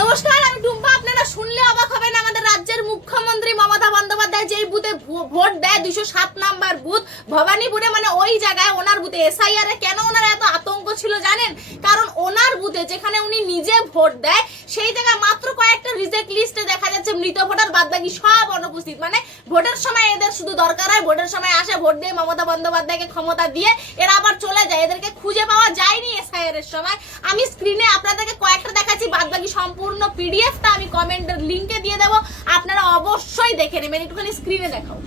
নমস্কার, আমি টুম্পা। আপনারা শুনলে অবাক হবেন, আমাদের রাজ্যের মুখ্যমন্ত্রী মমতা বন্দ্যোপাধ্যায় যেই বুথে ভোট দেয় 207 নাম্বার বুথ ভবানীপুরে, মানে ওই জায়গায় ওনার বুথে এসআইআর এ কেন ওনার এত আতঙ্ক ছিল জানেন? কারণ ওনার বুথে যেখানে উনি নিজে ভোট দেয় সেই জায়গায় মাত্র কয়েকটা রিজেক্ট লিস্টে দেখা যাচ্ছে মৃত ভোটার, বাদ বাকি সব অনুপস্থিত। মানে ভোটের সময় এদের শুধু দরকার হয়, ভোটের সময় আসে, ভোট দিয়ে মমতা বন্দ্যোপাধ্যায়কে ক্ষমতা দিয়ে এরা আবার চলে যায়। এদেরকে খুঁজে পাওয়া যায়নি এসআইআর এর সময়। আমি স্ক্রিনে আপনাদেরকে কয়েকটা দেখাচ্ছি, বাদ বাকি সম্পূর্ণ পিডিএফটা আমি কমেন্টের লিংকে দিয়ে দেবো, আপনারা অবশ্যই দেখে নেবেন। একটুখানি স্ক্রিনে দেখাও।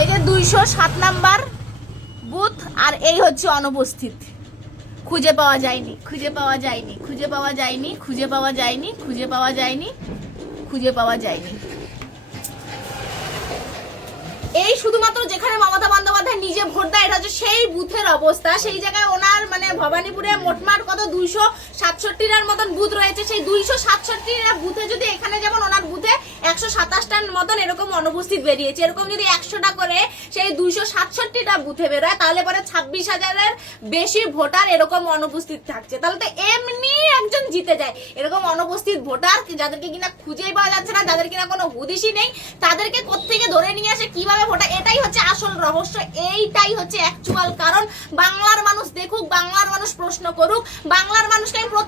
এই যে 207 নাম্বার বুথ, আর এই হচ্ছে অনুপস্থিত। খুঁজে পাওয়া যায়নি, খুঁজে পাওয়া যায়নি, খুঁজে পাওয়া যায়নি, খুঁজে পাওয়া যায়নি, খুঁজে পাওয়া যায়নি, খুঁজে পাওয়া যায়নি। এই শুধুমাত্র যেখানে মমতা বন্দ্যোপাধ্যায় নিজে ভোট দেয় এটা হচ্ছে সেই বুথের অবস্থা। সেই জায়গায় ওনার মানে ভবানীপুরে মোটমাট কত 267টার মতন বুথ রয়েছে। সেই 267টা বুথে যদি এখানে যেমন ওনার বুথে 127টার মতন এরকম অনুপস্থিত বেরিয়েছে, এরকম যদি 100টা করে সেই 267টা বুথে বেরোয় তাহলে পরে 26,000-এর বেশি ভোটার এরকম অনুপস্থিত থাকছে। তাহলে তো এমনি একজন জিতে যায়। এরকম অনুপস্থিত ভোটার যাদেরকে কিনা খুঁজেই পাওয়া যাচ্ছে না, যাদের কিনা কোনো হুদিসই নেই, তাদেরকে কোত্থেকে ধরে নিয়ে আসে, কিভাবে ভোটা, এটাই হচ্ছে আসল রহস্য। এইটাই হচ্ছে অ্যাকচুয়াল কারণ। বাংলার মানুষ দেখুক, বাংলার মানুষ প্রশ্ন করুক, বাংলার মানুষকে